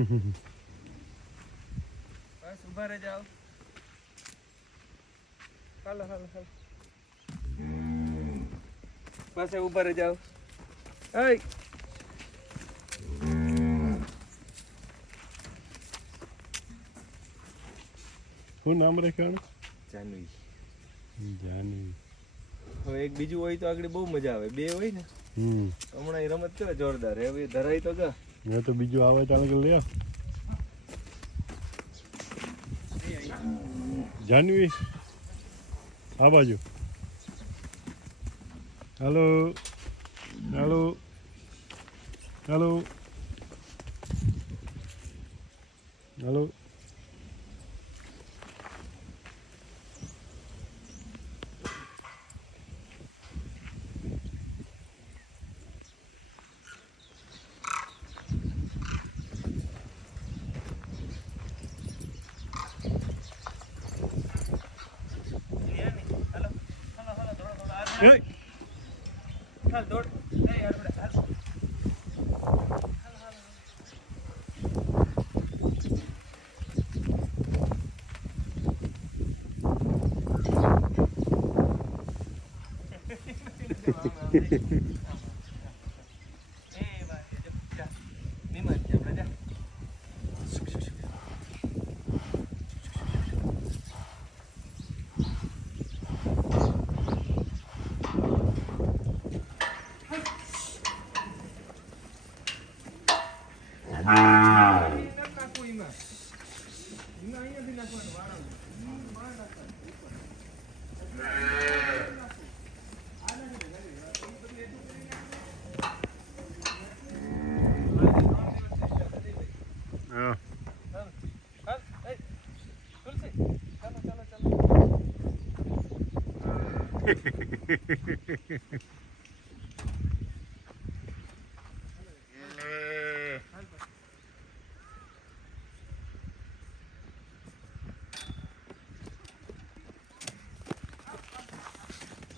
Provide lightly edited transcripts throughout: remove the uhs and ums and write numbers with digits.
બસ ઉભા રહી જાઓ. હાલો હાલો હાલો. પાસે ઉભા રહી જાઓ. શું નામ રાખ્યું? જાનવી. જાનવી. હવે એક બીજું હોય તો આગળ બહુ મજા આવે. બે હોય ને હમણાં એ રમત કેવા જોરદાર. હવે ધરાઈ તો જા. મેં તો બીજું આવે ચાલે લે. જાનવી આ બાજુ. હાલો હાલો હાલો હાલો. હાલ દોડ.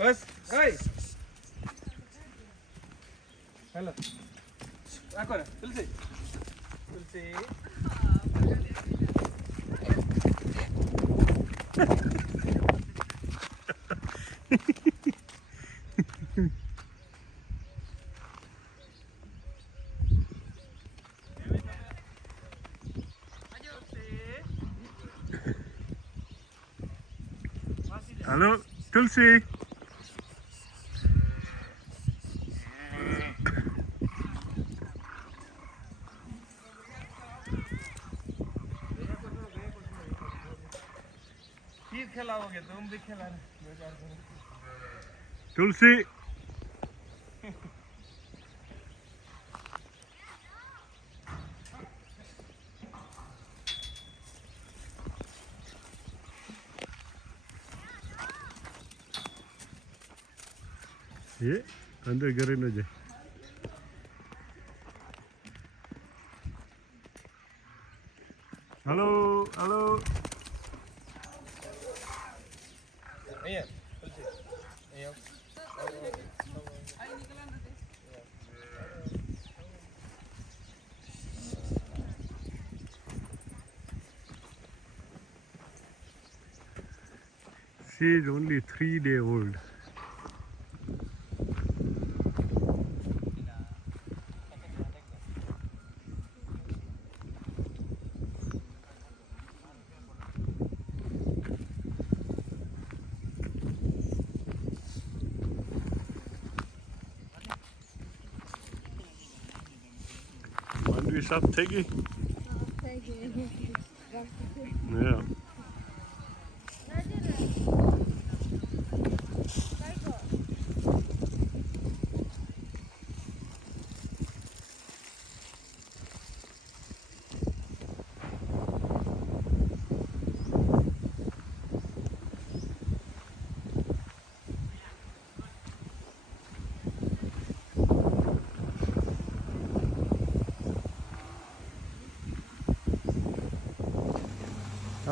બસ. હેલો રાખો ને તુલસી. તુલસી હાલો તુલસી. फिर खिलाओगे तुम भी खिलाना. तुलसी ये अंदर घरे न जाए. Hello hello. અહીંયા તુલસી અહીંયા. She is only 3-day old. Mandvi સાફ થઈ ગઈ. Yeah.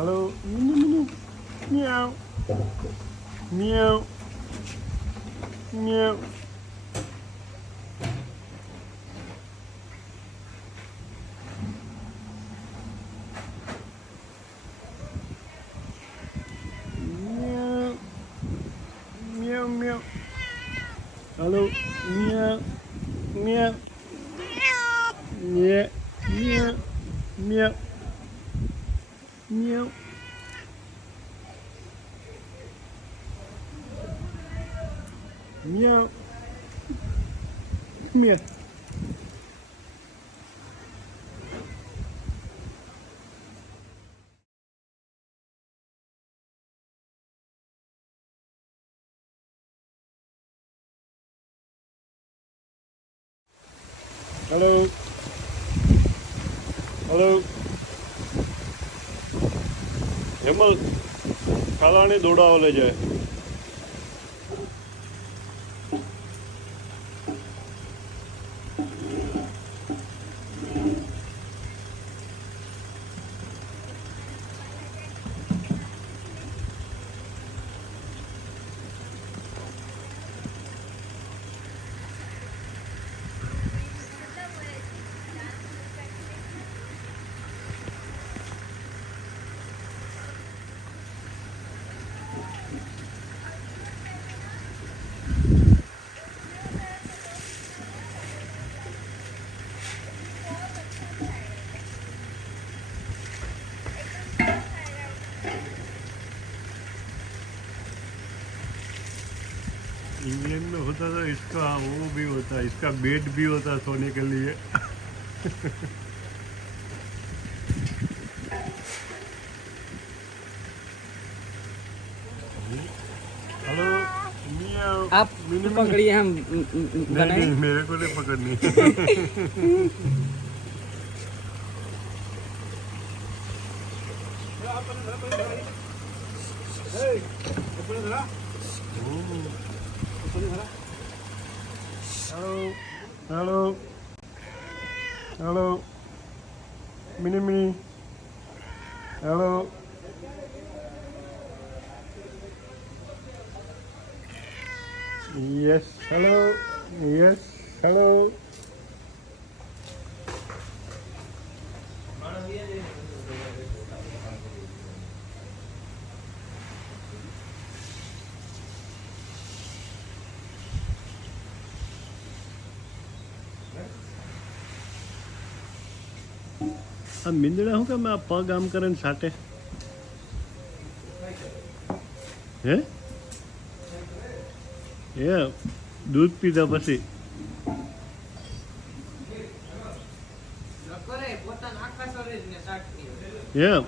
Hello. Meow. Meow. Meow. Hello. Meow. Meow. Meow. Meow. Meow. Meow. Meow. Meow. Hello. Hello. Hemal ખાલાને દોડાવો લઈ જાય. इंग्लैंड में होता था इसका वो भी होता, इसका बेड भी होता सोने के लिए. हेलो मियाओ. आप पकड़िए, हम नहीं नहीं, मेरे को नहीं पकड़नी. Hello hello hello mini mini. Hello yes hello yes hello. આ મીંદડા શું કેમ આ પગ આમ કરે ને સાટે? હે એ દૂધ પીધા પછી પોતાના આખા શરીરને સાટતી એમ